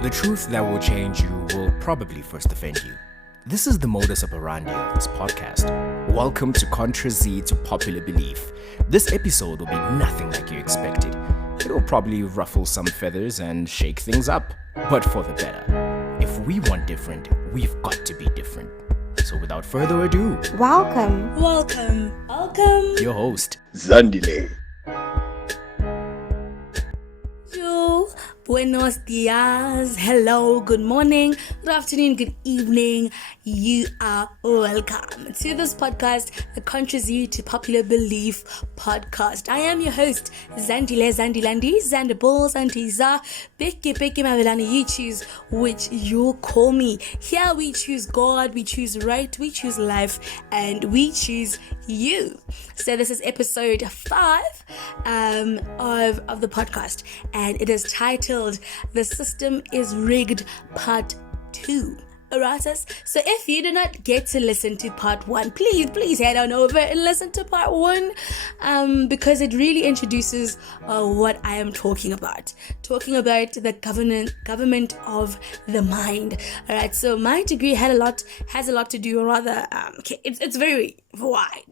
The truth that will change you will probably first offend you. This is the modus operandi of this podcast. Welcome to ContraZee to popular belief. This episode will be nothing like you expected. It will probably ruffle some feathers and shake things up, but for the better. If we want different, we've got to be different. So without further ado, Welcome. your host, Zandile. Yo, buenos dias. Hello, good morning, good afternoon, good evening. You are welcome to this podcast, the ContraZee to Popular Belief podcast. I am your host, Zandile Zandilandi, Zandabull, Zantiza, Beke Mavelani. You choose which you call me. Here we choose God, we choose right, we choose life, and we choose you. So this is episode 5 of the podcast, and it is titled "The System is Rigged Part 2." Alright, so if you did not get to listen to part 1, please head on over and listen to part 1, because it really introduces what I am talking about the government of the mind. Alright, so my degree has a lot to do, or rather, it's very wide,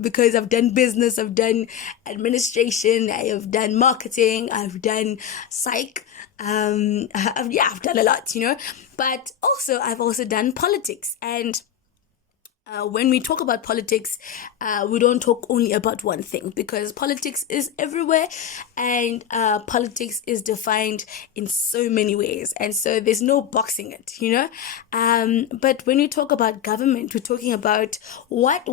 because I've done business, I've done administration, I have done marketing, I've done psych. I've done a lot, but also I've also done politics. And when we talk about politics, we don't talk only about one thing, because politics is everywhere, and politics is defined in so many ways, and so there's no boxing it, but when we talk about government, we're talking about what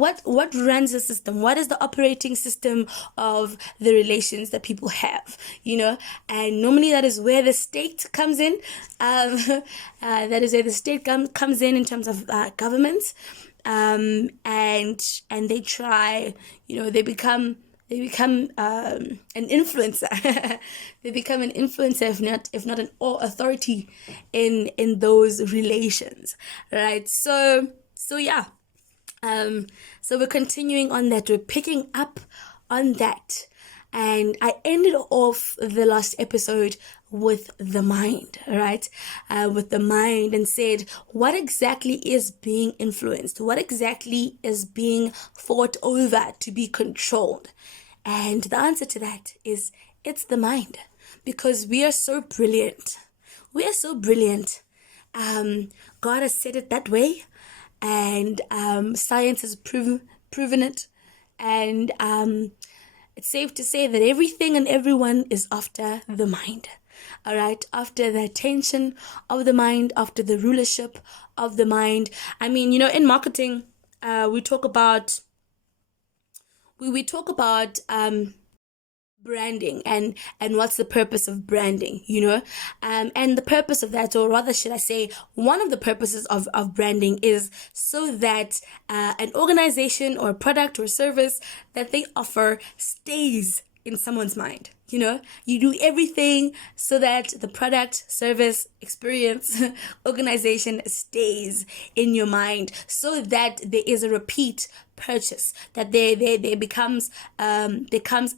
runs the system, what is the operating system of the relations that people have, and normally that is where the state comes in. That is where the state comes in terms of governments. And they try, they become an influencer. They become an influencer, if not an authority in those relations, right? So yeah. So we're continuing on that. We're picking up on that. And I ended off the last episode with the mind, right? With the mind, and said, what exactly is being influenced? What exactly is being fought over to be controlled? And the answer to that is, it's the mind. Because we are so brilliant. We are so brilliant. God has said it that way. And science has proven it. And it's safe to say that everything and everyone is after the mind. All right, after the attention of the mind, after the rulership of the mind. I mean, in marketing, we talk about branding and what's the purpose of branding, and the purpose of that, or rather should I say, one of the purposes of branding is so that an organization or a product or service that they offer stays in someone's mind. You do everything so that the product, service, experience, organization stays in your mind, so that there is a repeat purchase, that there becomes a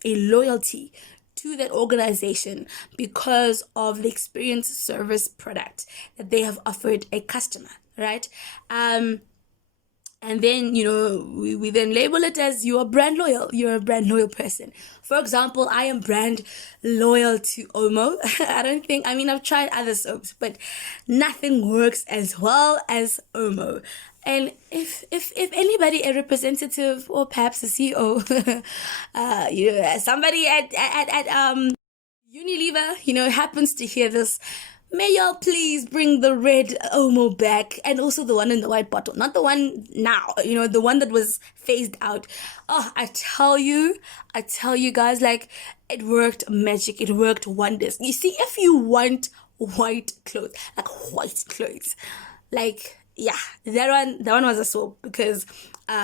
loyalty to that organization because of the experience, service, product that they have offered a customer, right? And then, we then label it as you're brand loyal. You're a brand loyal person. For example, I am brand loyal to Omo. I've tried other soaps, but nothing works as well as Omo. And if anybody, a representative or perhaps a CEO, somebody at Unilever, happens to hear this, may y'all please bring the red Omo back, and also the one in the white bottle, not the one now, the one that was phased out. Oh, I tell you guys, like, it worked magic. It worked wonders. You see, if you want white clothes, yeah, that one was a soap, because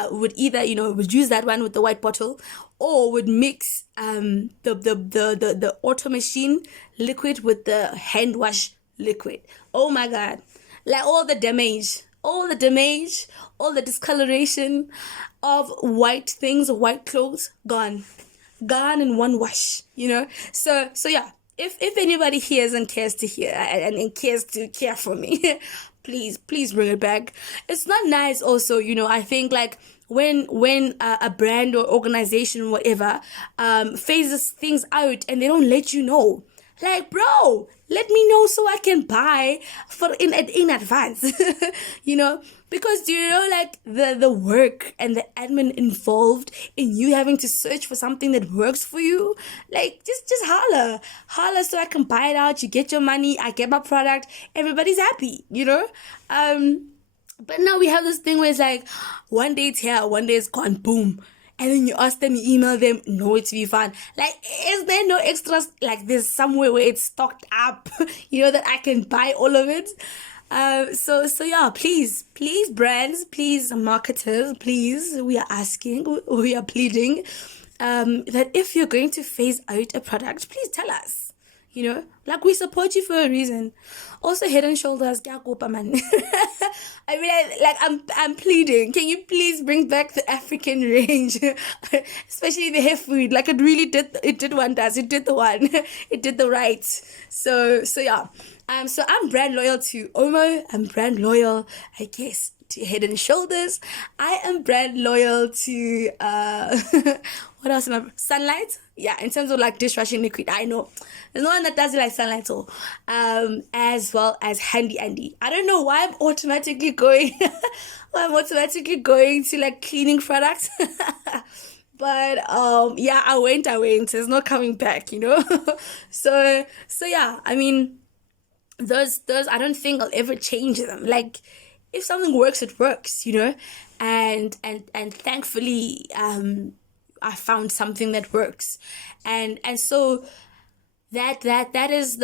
would either would use that one with the white bottle, or would mix the auto machine liquid with the hand wash liquid. Oh my God, like all the damage, all the discoloration of white things, white clothes, gone in one wash. So yeah, if anybody hears and cares to hear and cares to care for me, please bring it back. It's not nice also, I think like when a brand or organization, whatever, phases things out and they don't let you know. Like, bro, let me know so I can buy for in advance, because do you know like the work and the admin involved in you having to search for something that works for you? Like, just holler so I can buy it out. You get your money, I get my product, everybody's happy, But now we have this thing where it's like, one day it's here, one day it's gone, boom. And then you ask them, you email them, no, it's refund. Like, is there no extras? Like, there's somewhere where it's stocked up, that I can buy all of it. So yeah, please, brands, please, marketers, please, we are asking, we are pleading, that if you're going to phase out a product, please tell us. Like, we support you for a reason. Also, Head and Shoulders, man. I mean, I'm pleading. Can you please bring back the African range, especially the hair food? Like, it really did wonders. It did the one. It did the right. So yeah. So I'm brand loyal to Omo. I'm brand loyal, I guess, to Head and Shoulders. I am brand loyal to what else am I? Sunlight. Yeah, in terms of like dishwashing liquid, I know there's no one that does it like Sunlight. So as well as Handy Andy. I don't know why I'm automatically going to like cleaning products. But yeah, I went. There's no coming back, So yeah, I mean, those I don't think I'll ever change them. Like, if something works, it works, and thankfully I found something that works, and so that is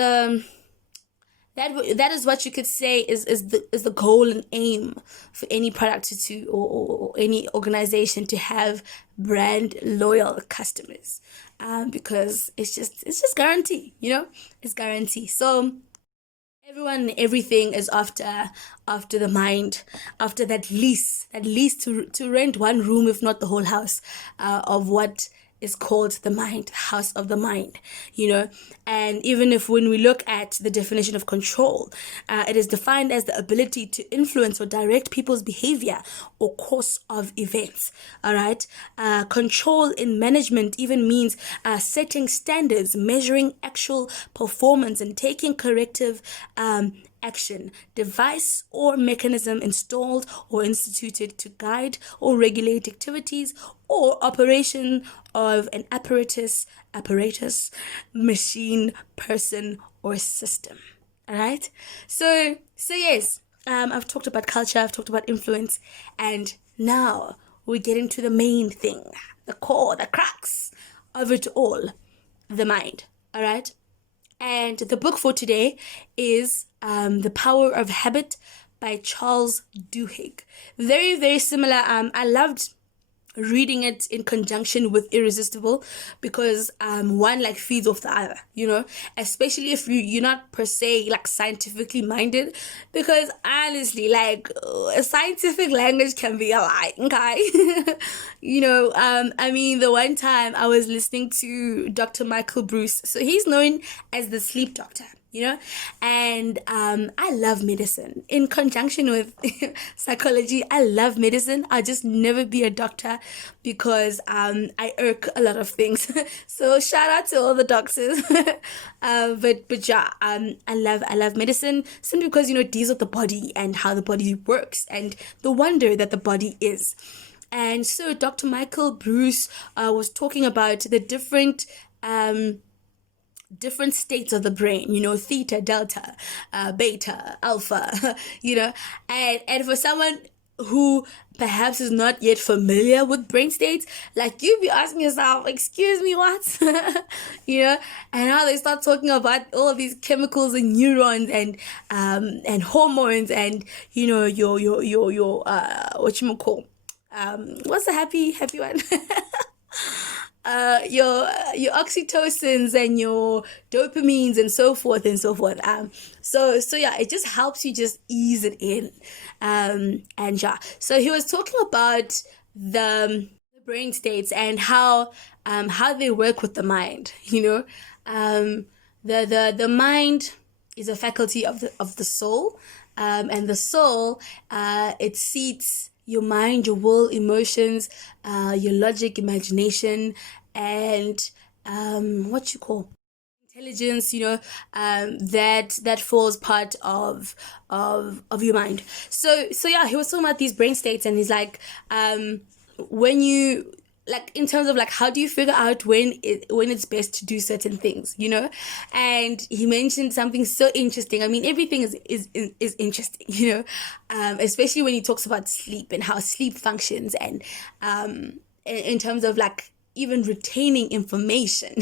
what you could say is the goal and aim for any product or any organization to have brand loyal customers, because it's just guarantee, it's guarantee. So everyone and everything is after the mind, after that lease to rent one room, if not the whole house, of what is called the mind, house of the mind, and even if when we look at the definition of control, it is defined as the ability to influence or direct people's behavior or course of events. All right. Control in management even means setting standards, measuring actual performance, and taking corrective action, device or mechanism installed or instituted to guide or regulate activities or operation of an apparatus, machine, person, or system. All right. So yes, I've talked about culture, I've talked about influence, and now we get into the main thing, the core, the crux of it all, the mind. All right. And the book for today is The Power of Habit by Charles Duhigg. Very, very similar. I loved reading it in conjunction with Irresistible, because one like feeds off the other, especially if you're not per se like scientifically minded, because honestly, like, scientific language can be a lie, okay? I mean, the one time I was listening to Dr. Michael Bruce, so he's known as the sleep doctor, and I love medicine in conjunction with psychology. I love medicine. I'll just never be a doctor because I irk a lot of things. So shout out to all the doctors. But yeah, I love medicine simply because it deals with the body and how the body works and the wonder that the body is. And so Dr. Michael Bruce was talking about the different states of the brain, theta, delta, beta, alpha, and for someone who perhaps is not yet familiar with brain states, like, you'd be asking yourself, excuse me, what? And how they start talking about all of these chemicals and neurons and hormones and your whatchamacall, what's the happy one? Your oxytocins and your dopamines and so forth and so forth. So yeah, it just helps you just ease it in. And yeah, so he was talking about the brain states and how they work with the mind. the mind is a faculty of the soul, and the soul, it seats your mind, your will, emotions, your logic, imagination, and what you call intelligence, that falls part of your mind. So yeah, he was talking about these brain states, and he's like, when you, like, in terms of like, how do you figure out when it's best to do certain things, and he mentioned something so interesting. I mean, everything is interesting, especially when he talks about sleep and how sleep functions, and in terms of like even retaining information.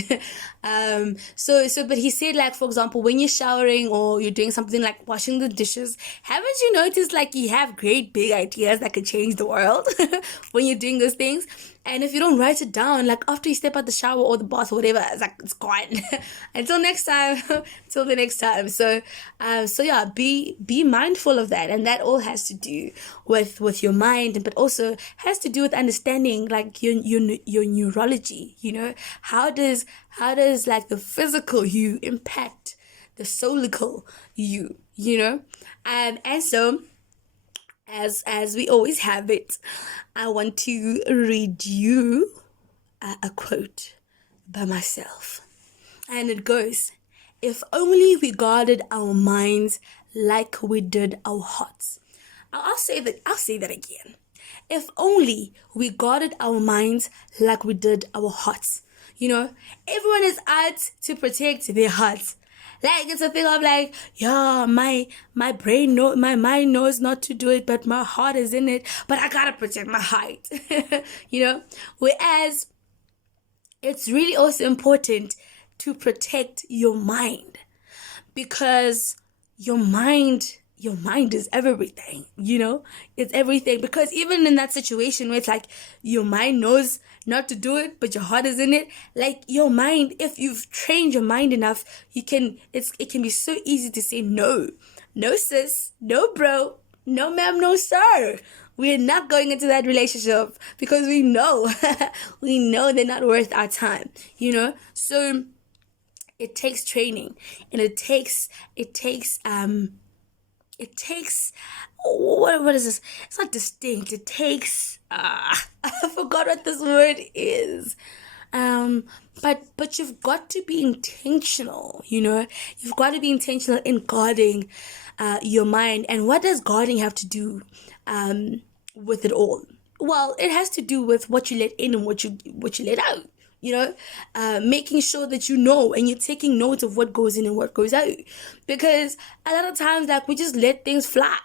But he said, like, for example, when you're showering or you're doing something like washing the dishes, haven't you noticed like you have great big ideas that could change the world when you're doing those things? And if you don't write it down, like after you step out the shower or the bath or whatever, it's like, it's gone. Until next time, till the next time. So yeah, be mindful of that. And that all has to do with your mind, but also has to do with understanding like your neurology, how does like the physical you impact the soulical you, and so as we always have it, I want to read you a quote by myself. And it goes, "If only we guarded our minds like we did our hearts." I'll say that again. If only we guarded our minds like we did our hearts. Everyone is out to protect their hearts. Like, it's a thing of like, yeah, my mind knows not to do it, but my heart is in it, but I gotta protect my heart. Whereas it's really also important to protect your mind, because your mind is everything, it's everything. Because even in that situation where it's like your mind knows not to do it, but your heart is in it, like your mind, if you've trained your mind enough, it can be so easy to say no sis, no bro, no ma'am, no sir, we're not going into that relationship, because we know they're not worth our time, so it takes training, and it takes what is this? It's not distinct. It takes I forgot what this word is. But you've got to be intentional, You've got to be intentional in guarding your mind. And what does guarding have to do with it all? Well, it has to do with what you let in and what you let out. Making sure that and you're taking note of what goes in and what goes out. Because a lot of times, like, we just let things fly.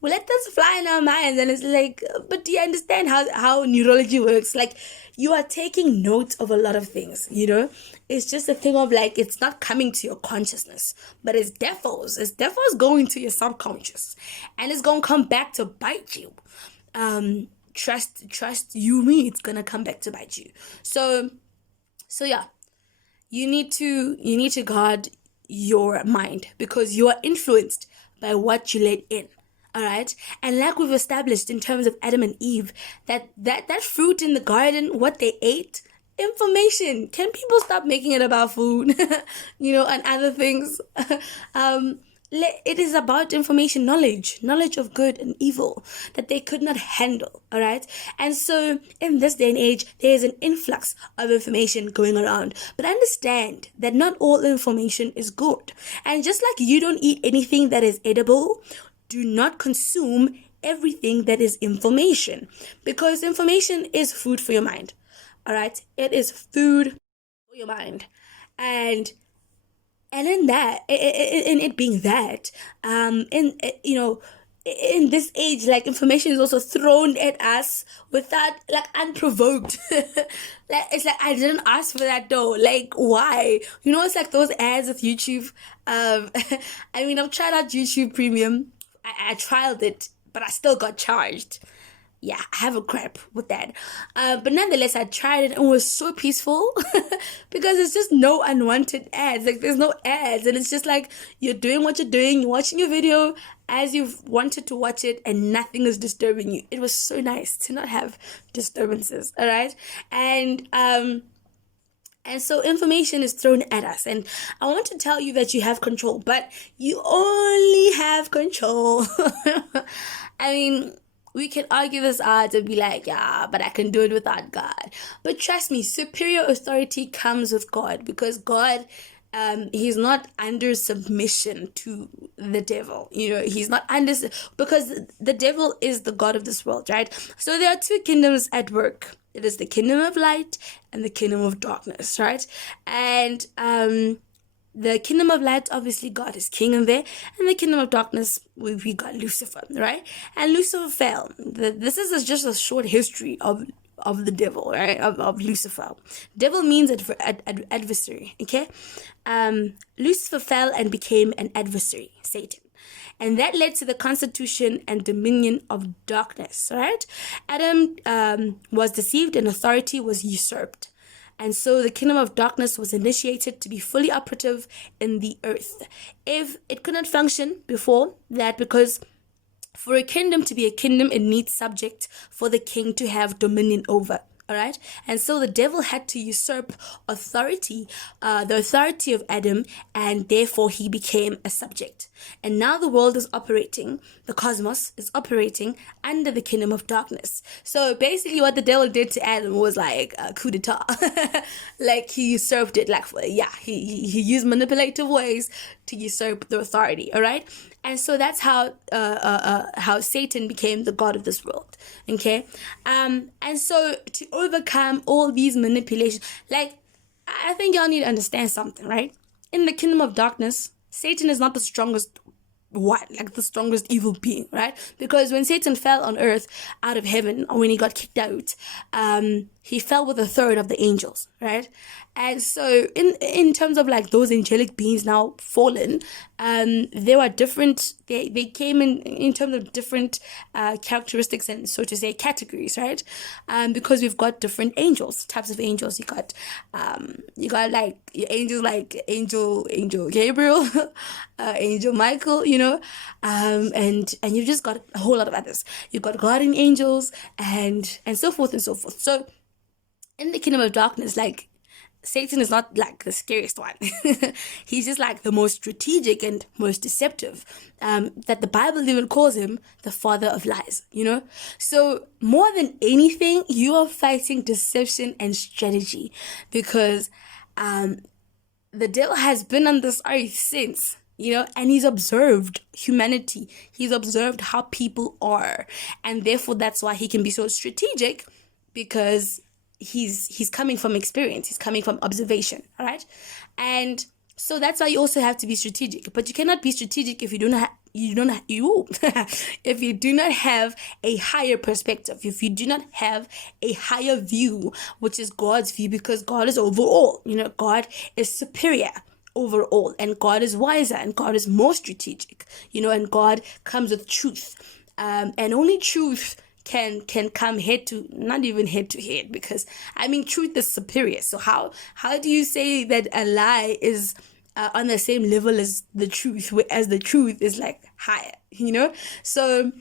We let things fly in our minds, and it's like, but do you understand how neurology works? Like, you are taking note of a lot of things, It's just a thing of like, it's not coming to your consciousness, but it's defos going to your subconscious, and it's going to come back to bite you. Trust you me, it's gonna come back to bite you. So yeah, you need to guard your mind, because you are influenced by what you let in. All right, and like we've established in terms of Adam and Eve, that fruit in the garden, what they ate, information. Can people stop making it about food, and other things? It is about information, knowledge of good and evil that they could not handle. All right. And so in this day and age, there is an influx of information going around, but understand that not all information is good. And just like you don't eat anything that is edible, do not consume everything that is information, because information is food for your mind. All right. It is food for your mind. And in that, in it being that, in this age, like, information is also thrown at us without, like, unprovoked. Like, it's like, I didn't ask for that though. Like, why? It's like those ads with YouTube. I mean, I've tried out YouTube Premium. I trialed it, but I still got charged. Yeah, I have a crap with that. But nonetheless, I tried it and it was so peaceful because it's just no unwanted ads. Like, there's no ads, and it's just like you're doing what you're doing. You're watching your video as you've wanted to watch it, and nothing is disturbing you. It was so nice to not have disturbances. All right, and And so information is thrown at us. And I want to tell you that you have control, but you only have control. I mean, we can argue this odds and be like, yeah, but I can do it without God. But trust me, superior authority comes with God, because God, he's not under submission to the devil. He's not under, because the devil is the god of this world, right? So there are two kingdoms at work. It is the kingdom of light and the kingdom of darkness, right? And the kingdom of light, obviously God is king in there, and the kingdom of darkness, we got Lucifer, right? And Lucifer fell. This is just a short history of the devil, right? Of Lucifer. Devil means adversary, okay? Lucifer fell and became an adversary, Satan. And that led to the constitution and dominion of darkness, right? Adam was deceived and authority was usurped. And so the kingdom of darkness was initiated to be fully operative in the earth. If it could not function before that, because for a kingdom to be a kingdom, it needs subject for the king to have dominion over. All right. And so the devil had to usurp authority, the authority of Adam, and therefore he became a subject. And now the world is operating, the cosmos is operating under the kingdom of darkness. So basically what the devil did to Adam was like a coup d'etat. Like he usurped it, he used manipulative ways to usurp the authority. All right. And so that's how Satan became the god of this world. Okay. And so to overcome all these manipulations, I think y'all need to understand something, right? In the kingdom of darkness, Satan is not the strongest the strongest evil being, right? Because when Satan fell on earth out of heaven, or when he got kicked out, he fell with a third of the angels, right? And so in terms of those angelic beings now fallen, they were different. They came in terms of different characteristics and, so to say, categories, right? Because we've got different angels, types of angels. You got angels like Angel Gabriel, Angel Michael, and you've just got a whole lot of others. You've got guardian angels and so forth and so forth. So in the kingdom of darkness, Satan is not the scariest one. He's just the most strategic and most deceptive. That the Bible even calls him the father of lies, So more than anything, you are fighting deception and strategy, because the devil has been on this earth since, and he's observed humanity. He's observed how people are. And therefore, that's why he can be so strategic, because he's coming from experience. He's coming from observation. All right. And so that's why you also have to be strategic. But you cannot be strategic if you do not if you do not have a higher perspective, if you do not have a higher view, which is God's view, because God is over all. God is superior over all, and God is wiser, and God is more strategic, and God comes with truth, and only truth can come not even head to head, because truth is superior. So how do you say that a lie is on the same level as the truth, whereas the truth is higher, So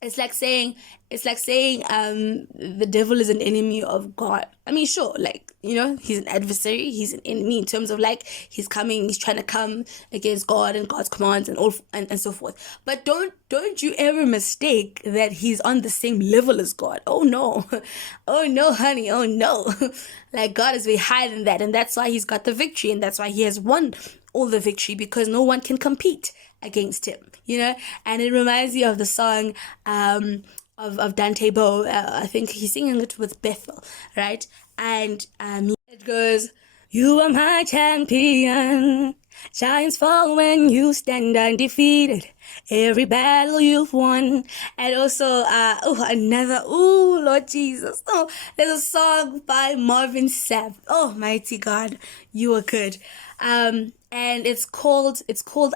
it's like saying the devil is an enemy of God. Sure, he's an adversary, he's an enemy in terms of he's trying to come against God and God's commands and all and so forth. But don't you ever mistake that he's on the same level as God. Oh no. Oh no, honey. Oh no. God is way higher than that, and that's why he's got the victory, and that's why he has won all the victory, because no one can compete against him, And it reminds me of the song of Dante Bowe. I think he's singing it with Bethel, right? And it goes, "You are my champion. Giants fall when you stand undefeated. Every battle you've won." And also, Lord Jesus. Oh, there's a song by Marvin Sapp. Oh, mighty God, you are good. And it's called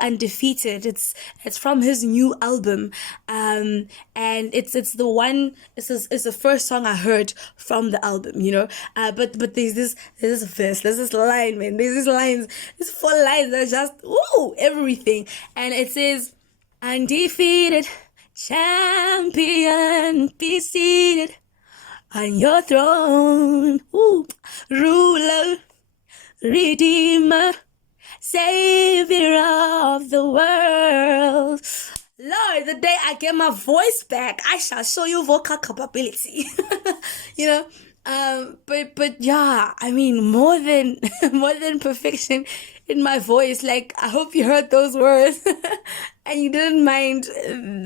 Undefeated. It's from his new album. And it's the first song I heard from the album, but there's this verse, there's this line, man, there's 4 lines that just everything. And it says, "Undefeated champion, be seated on your throne, ruler Redeemer, Savior of the world. Lord, the day I get my voice back, I shall show you vocal capability. you know, but yeah, I mean, more than perfection in my voice. Like, I hope you heard those words and you didn't mind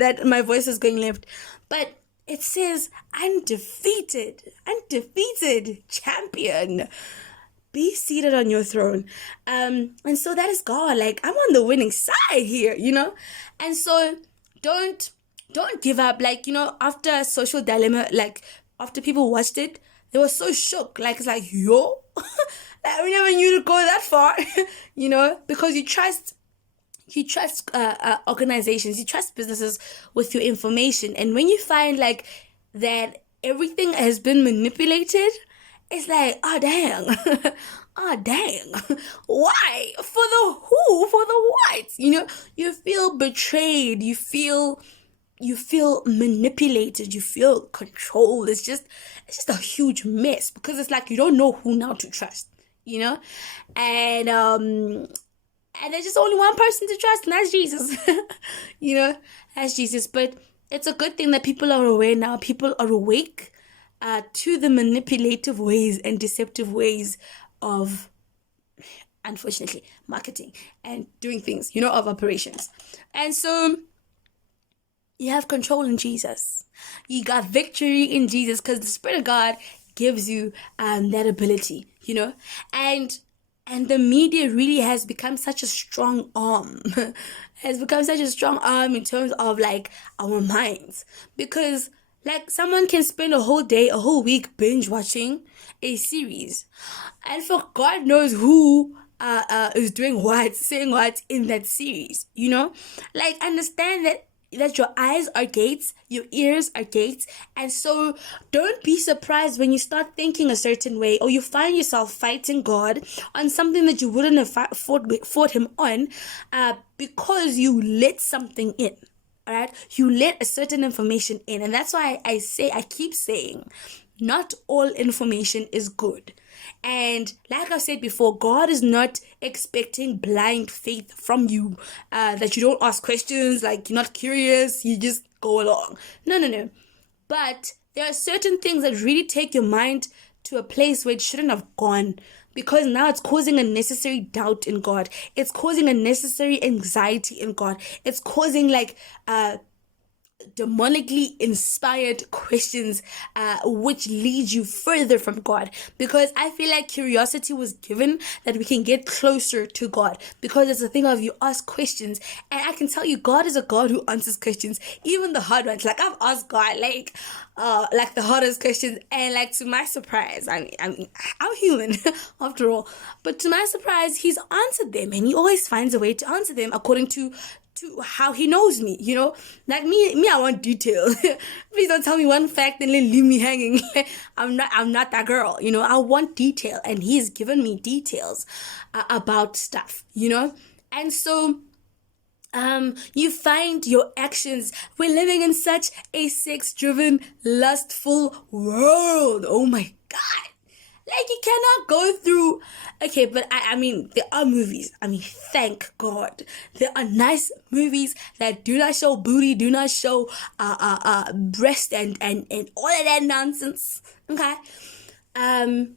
that my voice is going left. But it says undefeated champion. Be seated on your throne. And so that is God. Like, I'm on the winning side here, And so don't give up. Like, after Social Dilemma, like after people watched it, they were so shook. Like, it's like, yo, like, we never knew to go that far, because you trust organizations, you trust businesses with your information. And when you find like that everything has been manipulated, it's like, oh dang, why? For the who? For the what? You feel betrayed. You feel manipulated. You feel controlled. It's just a huge mess, because it's like you don't know who now to trust. And there's just only one person to trust, and that's Jesus. That's Jesus. But it's a good thing that people are aware now. People are awake to the manipulative ways and deceptive ways of, unfortunately, marketing and doing things, of operations. And so you have control in Jesus. You got victory in Jesus, because the Spirit of God gives you that ability, And the media really has become such a strong arm. Has become such a strong arm in terms of like our minds. Because like someone can spend a whole day, a whole week binge watching a series. And for God knows who is doing what, saying what in that series, Like, understand that your eyes are gates, your ears are gates. And so don't be surprised when you start thinking a certain way, or you find yourself fighting God on something that you wouldn't have fought him on, because you let something in. All right, you let a certain information in. And that's why I keep saying, not all information is good. And like I said before, God is not expecting blind faith from you, that you don't ask questions, like you're not curious, you just go along. No. But there are certain things that really take your mind to a place where it shouldn't have gone, because now it's causing unnecessary doubt in God. It's causing unnecessary anxiety in God. It's causing like demonically inspired questions, which lead you further from God. Because I feel like curiosity was given that we can get closer to God, because it's a thing of you ask questions, and I can tell you, God is a God who answers questions, even the hard ones. Like, I've asked God like the hardest questions, and like, to my surprise, I mean I'm human after all, but to my surprise, he's answered them, and he always finds a way to answer them according to how he knows me, Like me, I want detail. Please don't tell me one fact and then leave me hanging. I'm not that girl, I want detail, and he's given me details about stuff, And so you find your actions. We're living in such a sex-driven, lustful world. Oh my God. Like, you cannot go through... Okay, but I mean, there are movies. I mean, thank God. There are nice movies that do not show booty, do not show breast and all of that nonsense. Okay? And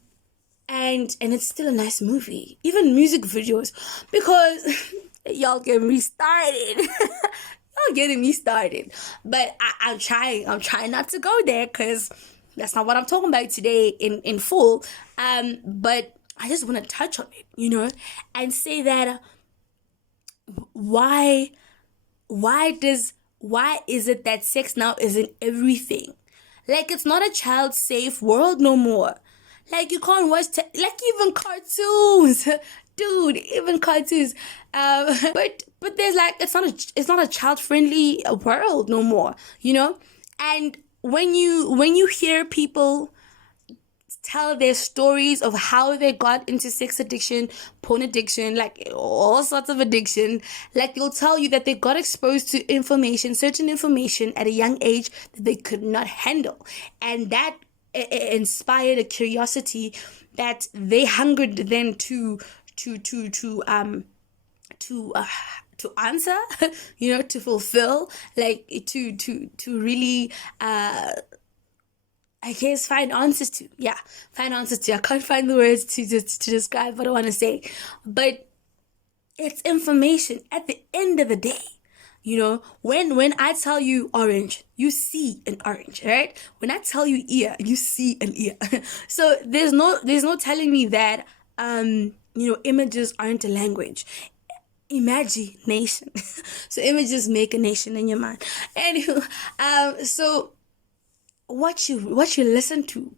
it's still a nice movie. Even music videos. Because y'all get me started. Y'all getting me started. But I'm trying not to go there, because... that's not what I'm talking about today in full. But I just want to touch on it, and say that why is it that sex now isn't everything? Like, it's not a child-safe world no more. Like, you can't watch, like, even cartoons. Dude, even cartoons. But there's like, it's not a child-friendly world no more, And when you hear people tell their stories of how they got into sex addiction, porn addiction, like all sorts of addiction, like they'll tell you that they got exposed to certain information at a young age that they could not handle. And that inspired a curiosity that they hungered then to answer, to fulfill, like to really I guess find answers to. I can't find the words to describe what I want to say, but it's information at the end of the day. When I tell you orange, you see an orange, right? When I tell you ear, you see an ear. So there's no telling me that images aren't a language. Imagination. So images make a nation in your mind. Anywho, so what you listen to,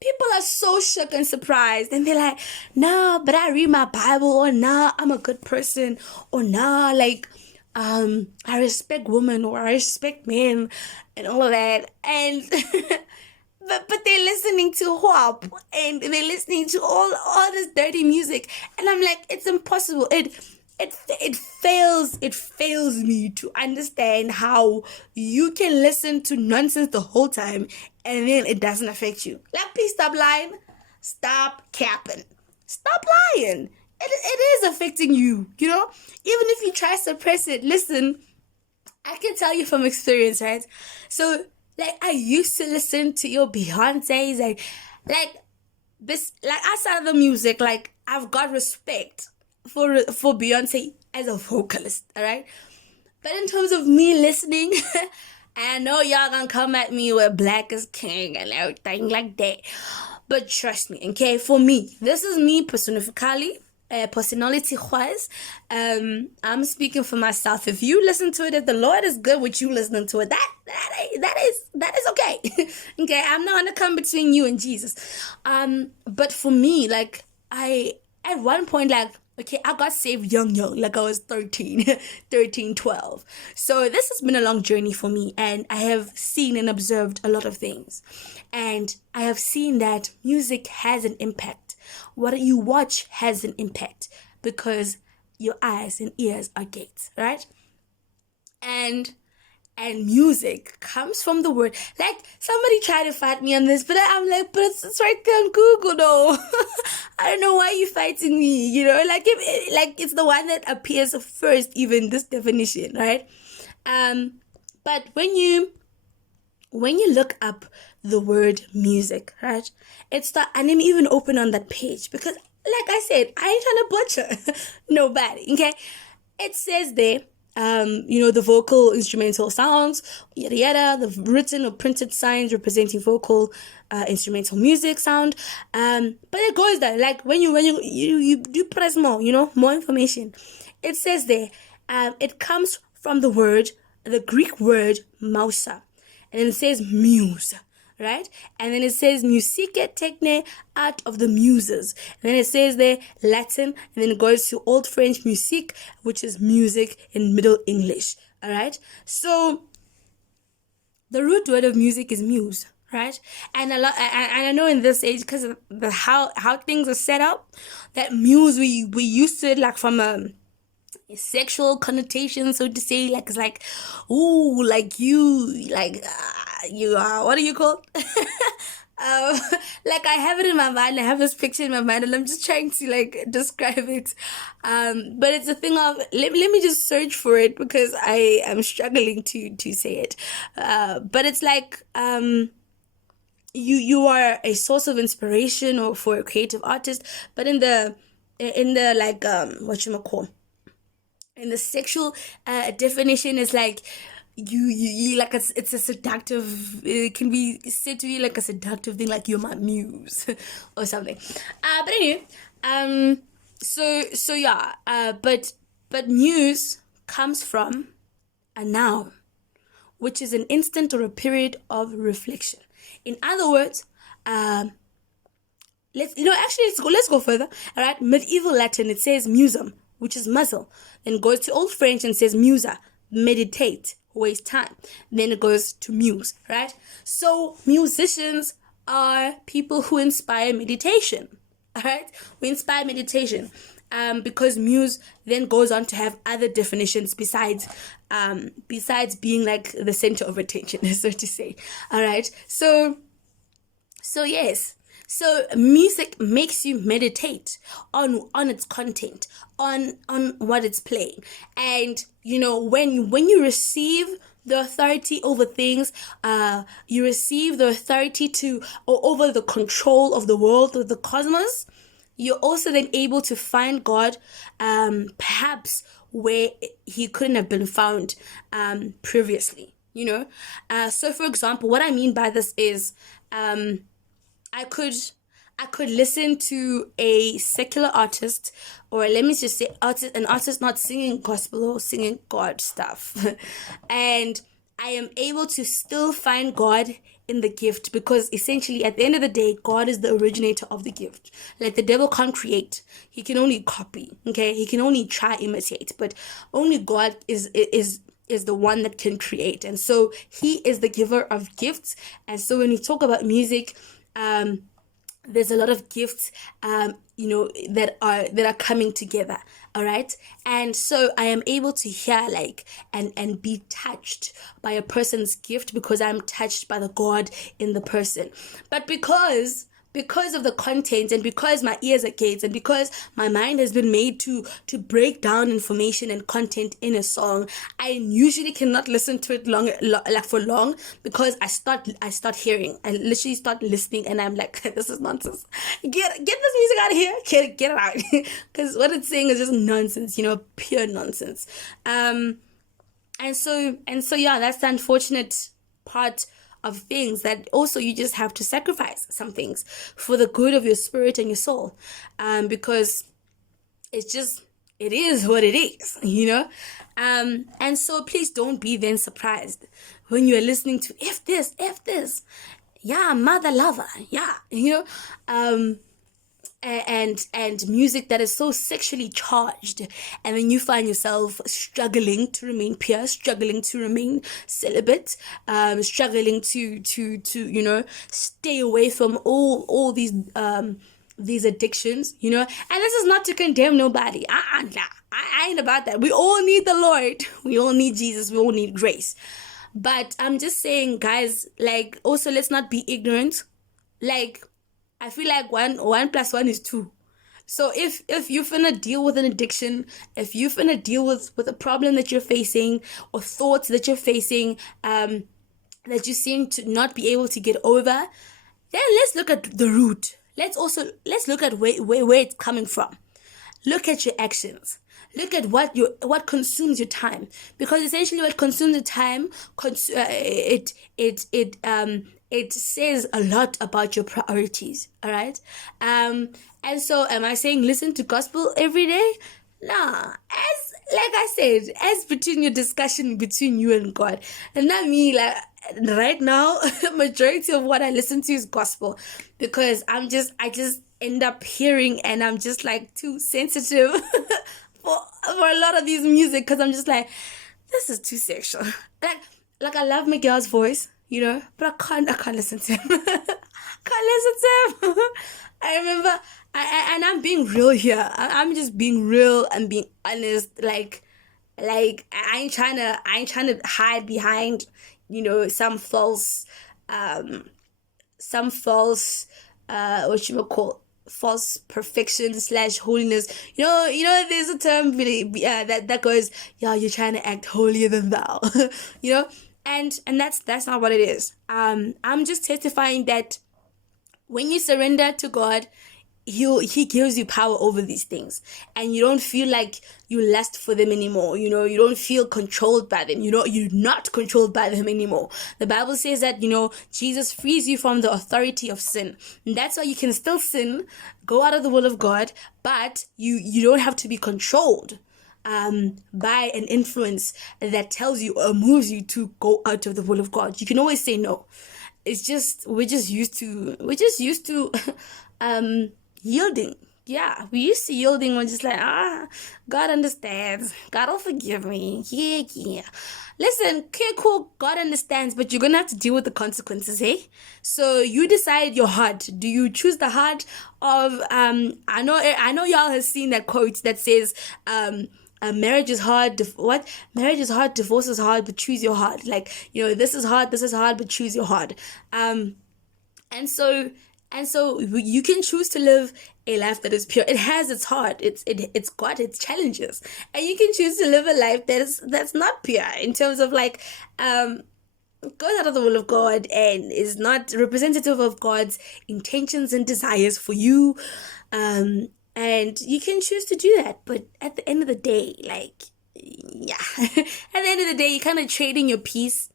people are so shook and surprised, and they're like, nah, but I read my Bible, or nah, I'm a good person, or nah, like I respect women, or I respect men, and all of that. And but they're listening to WAP, and they're listening to all this dirty music, and I'm like, it's impossible. It fails me to understand how you can listen to nonsense the whole time and then it doesn't affect you. Like, please stop lying. Stop capping. Stop lying. It is affecting you, Even if you try to suppress it, listen, I can tell you from experience, right? So, like, I used to listen to your Beyonce's, like outside of the music, like, I've got respect for Beyonce as a vocalist, all right? But in terms of me listening, I know y'all gonna come at me with Black is King and everything like that. But trust me, okay? For me, this is me personality-wise. I'm speaking for myself. If you listen to it, if the Lord is good with you listening to it, that is okay. Okay, I'm not gonna come between you and Jesus. But for me, like, at one point, like, okay, I got saved young, like I was 13, 12. So this has been a long journey for me, and I have seen and observed a lot of things. And I have seen that music has an impact. What you watch has an impact, because your eyes and ears are gates, right? And music comes from the word. Like, somebody tried to fight me on this, but I'm like, but it's right there on Google, though. I don't know why you're fighting me, like, it's the one that appears first, even this definition, right? But when you look up the word music, right, I didn't even open on that page, because, like I said, I ain't trying to butcher nobody, okay? It says there, the vocal instrumental sounds, yada yada, the written or printed signs representing vocal instrumental music sound. But it goes there, like, when you do press more, more information. It says there, it comes from the Greek word mousa, and then it says muse, right? And then it says musique techne, art of the muses. And then it says there Latin, and then it goes to Old French musique, which is music in Middle English. All right. So the root word of music is muse, right? And I know in this age, because of how things are set up, that muse we used to it, like, from a sexual connotation, so to say, like, it's like, ooh, like you, like you are, what are you called? Like, I have it in my mind, I have this picture in my mind, and I'm just trying to, like, describe it. But it's a thing of, let me just search for it, because I am struggling to say it. But it's like, you are a source of inspiration or for a creative artist, but in the like, whatchamacall, in the sexual definition, is like, you like, it's a seductive, it can be said to be like a seductive thing, like, you're my muse or something. But anyway, so yeah, but muse comes from a noun, which is an instant or a period of reflection. In other words, let's go further. All right, medieval Latin, it says musum, which is muzzle. Then goes to Old French and says musa, meditate, waste time. Then it goes to muse, right? So musicians are people who inspire meditation. All right, we inspire meditation. Because muse then goes on to have other definitions besides being like the center of attention, so to say. All right, so yes, So music makes you meditate on its content, on what it's playing. And when you receive the authority over things, you receive the authority over the control of the world, of the cosmos. You're also then able to find God, perhaps where he couldn't have been found previously. So for example, what I mean by this is, I could listen to a secular artist, or let me just say an artist not singing gospel or singing God stuff, and I am able to still find God in the gift, because essentially at the end of the day, God is the originator of the gift. Like, the devil can't create; he can only copy. Okay, he can only try imitate, but only God is the one that can create, and so he is the giver of gifts. And so when we talk about music, there's a lot of gifts, that are coming together. All right. And so I am able to hear and be touched by a person's gift, because I'm touched by the God in the person. But because of the content, and because my ears are gates, and because my mind has been made to break down information and content in a song, I usually cannot listen to it for long, because I start hearing, I literally start listening, and I'm like, this is nonsense. Get this music out of here. Get it out. Because what it's saying is just nonsense, pure nonsense. And so yeah, that's the unfortunate part of things, that also you just have to sacrifice some things for the good of your spirit and your soul, because it is what it is, and so please don't be then surprised when you're listening to if this, yeah, mother lover, yeah, and music that is so sexually charged, and then you find yourself struggling to remain pure, struggling to remain celibate, struggling to stay away from all these addictions, and this is not to condemn nobody. Nah, I ain't about that. We all need the Lord, we all need Jesus, we all need grace. But I'm just saying, guys, also, let's not be ignorant. I feel like one plus one is two. So if you're finna deal with an addiction, if you're finna deal with a problem that you're facing, or thoughts that you're facing, that you seem to not be able to get over, then let's look at the root. Let's look at where it's coming from. Look at your actions. Look at what consumes your time, because essentially what consumes your time, it says a lot about your priorities. All right. And so am I saying listen to gospel every day? Nah. Like I said, as between your discussion between you and God, and not me. Right now, majority of what I listen to is gospel, because I just end up hearing, and I'm just too sensitive for a lot of these music, because I'm just this is too sexual. I love Miguel's voice, but I can't listen to him. Can't listen to him. I remember, and I'm being real here. I'm just being real and being honest. I ain't trying to hide behind, some false, what you would call false perfection / holiness. There's a term that goes, yeah, you're trying to act holier than thou. And that's not what it is. I'm just testifying that when you surrender to God, he gives you power over these things, and you don't feel like you lust for them anymore. You don't feel controlled by them. You're not controlled by them anymore. The Bible says that Jesus frees you from the authority of sin, and that's why you can still sin, go out of the will of God, but you don't have to be controlled by an influence that tells you or moves you to go out of the will of God. You can always say no. It's just we're just used to yielding. Yeah, we used to yielding. We're just God understands. God will forgive me. Yeah. Listen, okay, cool. God understands, but you're gonna have to deal with the consequences, hey? So you decide your heart. Do you choose the heart of I know y'all has seen that quote that says marriage is hard. Marriage is hard. Divorce is hard, but choose your heart. This is hard. But choose your heart. And so And so you can choose to live a life that is pure. It has its heart. It's got its challenges. And you can choose to live a life that's not pure in terms of like goes out of the will of God and is not representative of God's intentions and desires for you. And you can choose to do that. But at the end of the day, like, yeah, at the end of the day, you're kind of trading your peace,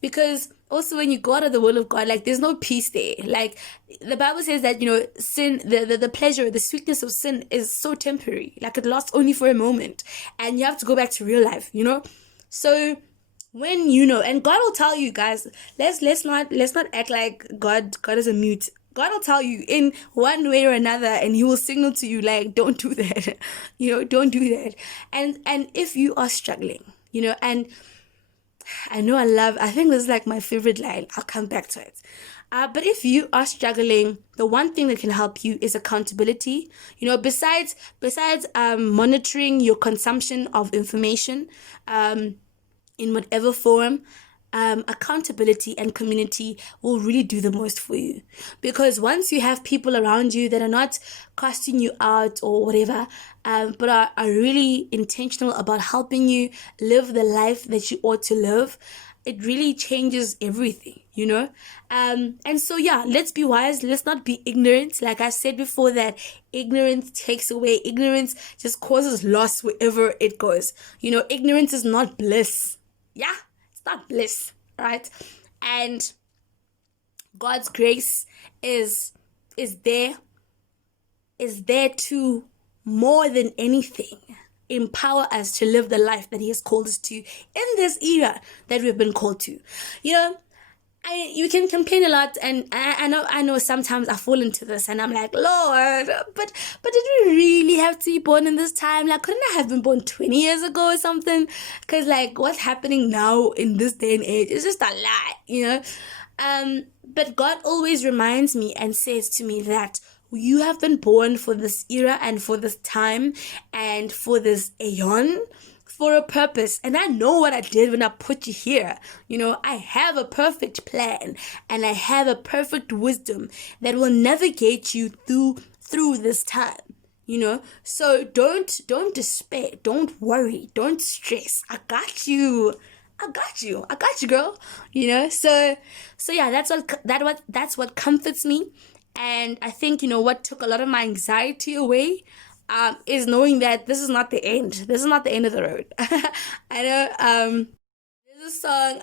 because also when you go out of the will of God, like, there's no peace there. Like, the Bible says that, sin, the pleasure, the sweetness of sin is so temporary. Like, it lasts only for a moment. And you have to go back to real life, So when and God will tell you, guys, let's not act like God is a mute. God will tell you in one way or another, and he will signal to you, like, don't do that. Don't do that. And if you are struggling, and I think this is like my favorite line. I'll come back to it. But if you are struggling, the one thing that can help you is accountability. Besides monitoring your consumption of information, in whatever form, accountability and community will really do the most for you. Because once you have people around you that are not casting you out or whatever, but are really intentional about helping you live the life that you ought to live, it really changes everything, and so, yeah, let's be wise. Let's not be ignorant. Like I said before, that ignorance takes away. Ignorance just causes loss wherever it goes. Ignorance is not bliss. Yeah, it's not bliss, right? And God's grace is there to, more than anything, empower us to live the life that he has called us to in this era that we've been called to. You can complain a lot, and I know sometimes I fall into this, and I'm like, Lord, but did we really have to be born in this time? Like, couldn't I have been born 20 years ago or something? Because, like, what's happening now in this day and age is just a lot, But God always reminds me and says to me that you have been born for this era and for this time and for this aeon, for a purpose. And I know what I did when I put you here. I have a perfect plan, and I have a perfect wisdom that will navigate you through this time. So don't despair, don't worry, don't stress. I got you, girl. So yeah, that's what comforts me. And I think, what took a lot of my anxiety away is knowing that this is not the end. This is not the end of the road. I know there's a song,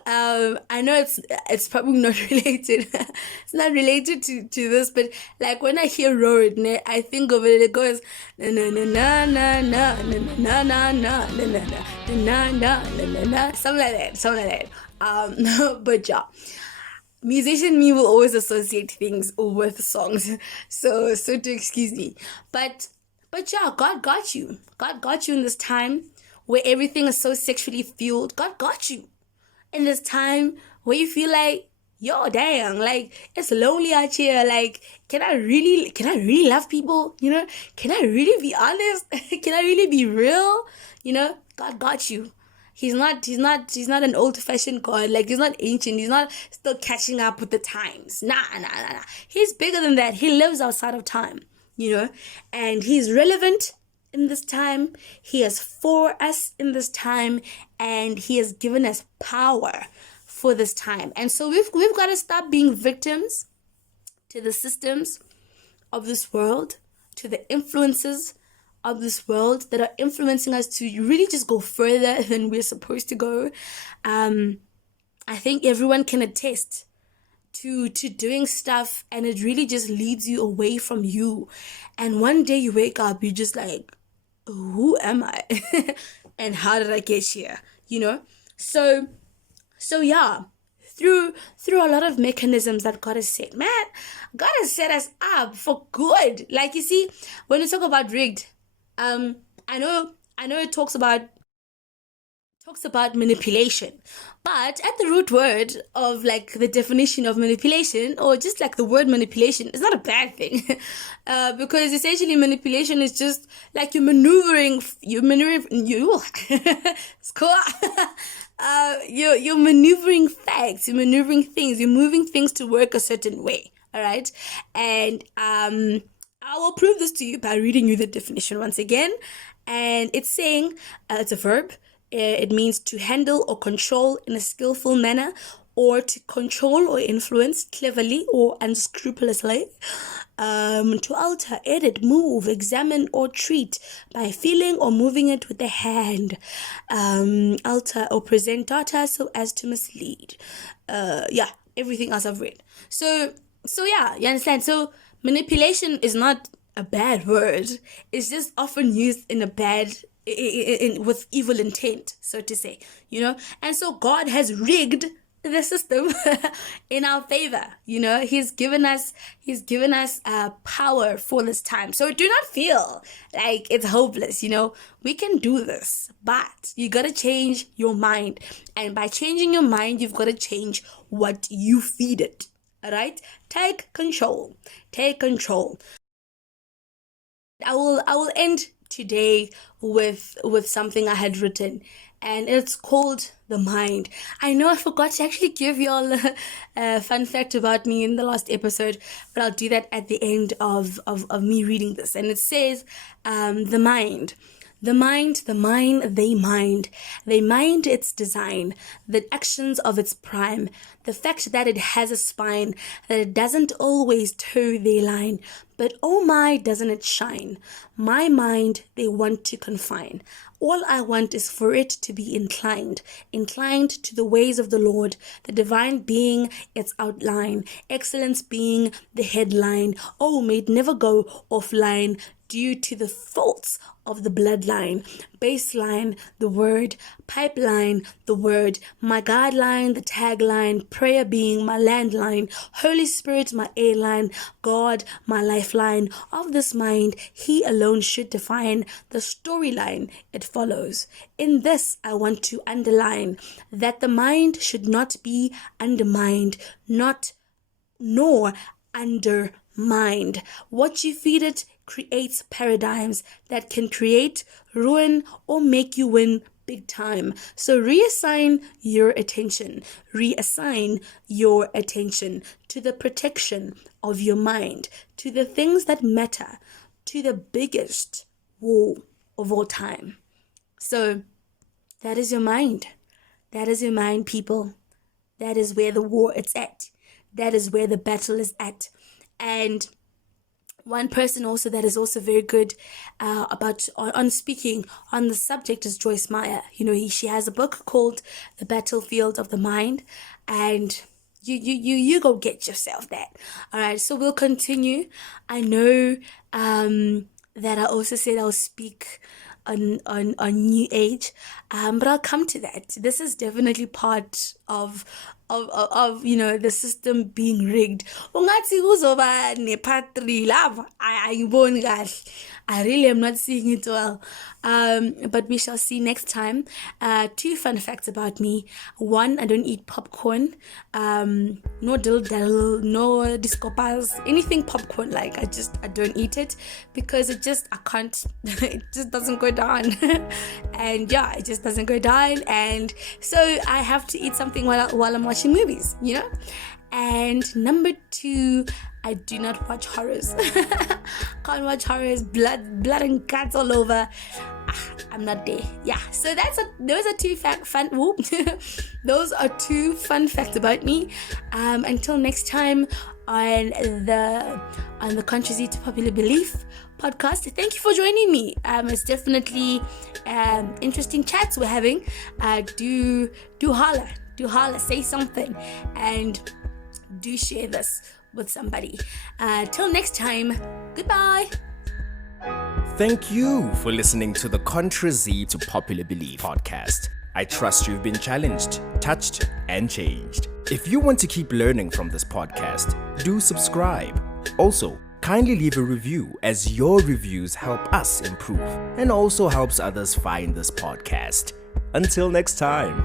I know it's probably not related. It's not related to this, but like when I hear road, I think of it goes na na na na na na na na na na na na na, something like that. But yeah. Musician me will always associate things with songs, so to excuse me. But yeah, God got you. God got you in this time where everything is so sexually fueled. God got you in this time where you feel like, yo, damn, like, it's lonely out here. Like, can I really love people? Can I really be honest? Can I really be real? God got you. He's not an old-fashioned God. Like, he's not ancient. He's not still catching up with the times. Nah. He's bigger than that. He lives outside of time, and he's relevant in this time. He is for us in this time, and he has given us power for this time. And so we've got to stop being victims to the systems of this world, to the influences of this world that are influencing us to really just go further than we're supposed to go. I think everyone can attest to doing stuff, and it really just leads you away from you. And one day you wake up, you're just like, who am I? And how did I get here? So yeah, through a lot of mechanisms that God has set, man, God has set us up for good. Like, you see, when we talk about rigged, I know it talks about manipulation, but at the root word of, like, the definition of manipulation, or just like the word manipulation, is not a bad thing, because essentially manipulation is just like you're maneuvering it's cool. You're maneuvering facts, you're maneuvering things, you're moving things to work a certain way. All right. And I will prove this to you by reading you the definition once again. And it's saying it's a verb. It means to handle or control in a skillful manner, or to control or influence cleverly or unscrupulously, to alter, edit, move, examine, or treat by feeling or moving it with the hand, alter or present data so as to mislead. Everything else I've read. So yeah, you understand? So manipulation is not a bad word. It's just often used in a bad with evil intent, so to say, and so God has rigged the system in our favor. He's given us power for this time. So do not feel like it's hopeless. We can do this, but you got to change your mind, and by changing your mind, you've got to change what you feed it. All right, take control. I will end today with something I had written, and it's called the mind. I know I forgot to actually give y'all a fun fact about me in the last episode, but I'll do that at the end of me reading this. And it says, the mind. They mind its design, the actions of its prime, the fact that it has a spine, that it doesn't always toe their line, but oh my, doesn't it shine? My mind they want to confine. All I want is for it to be inclined to the ways of the Lord, the divine being its outline, excellence being the headline. Oh, may it never go offline due to the faults of the bloodline. Baseline, the word. Pipeline, the word. My guideline, the tagline. Prayer being my landline. Holy Spirit, my airline. God, my lifeline. Of this mind, He alone should define the storyline it follows. In this, I want to underline that the mind should not be undermined, nor undermined. What you feed it creates paradigms that can create, ruin, or make you win big time. So reassign your attention to the protection of your mind, to the things that matter, to the biggest war of all time. So that is your mind. That is your mind, people. That is where the war is at. That is where the battle is at. And one person also that is also very good on speaking on the subject is Joyce Meyer. She has a book called The Battlefield of the Mind, and you go get yourself that. All right, so we'll continue. I know that I also said I'll speak on New Age, but I'll come to that. This is definitely part of the system being rigged. Ungathi kuzoba ne-part 3 love. Ayiboni kahle. I really am not seeing it well. But we shall see next time. 2 fun facts about me. 1, I don't eat popcorn. No dill, no discopas, anything popcorn like. I don't eat it because I can't. It just doesn't go down. And yeah, it just doesn't go down. And so I have to eat something while I'm watching movies, And number 2, I do not watch horrors. Can't watch horrors, blood and guts all over. I'm not there. Yeah, so those are 2 those are 2 fun facts about me. Until next time on the ContraZee to Popular Belief podcast. Thank you for joining me. It's definitely interesting chats we're having. Do holler, say something, and do share this with somebody. Till next time, goodbye. Thank you for listening to the ContraZee to Popular Belief podcast. I trust you've been challenged, touched, and changed. If you want to keep learning from this podcast, do subscribe. Also, kindly leave a review, as your reviews help us improve and also helps others find this podcast. Until next time.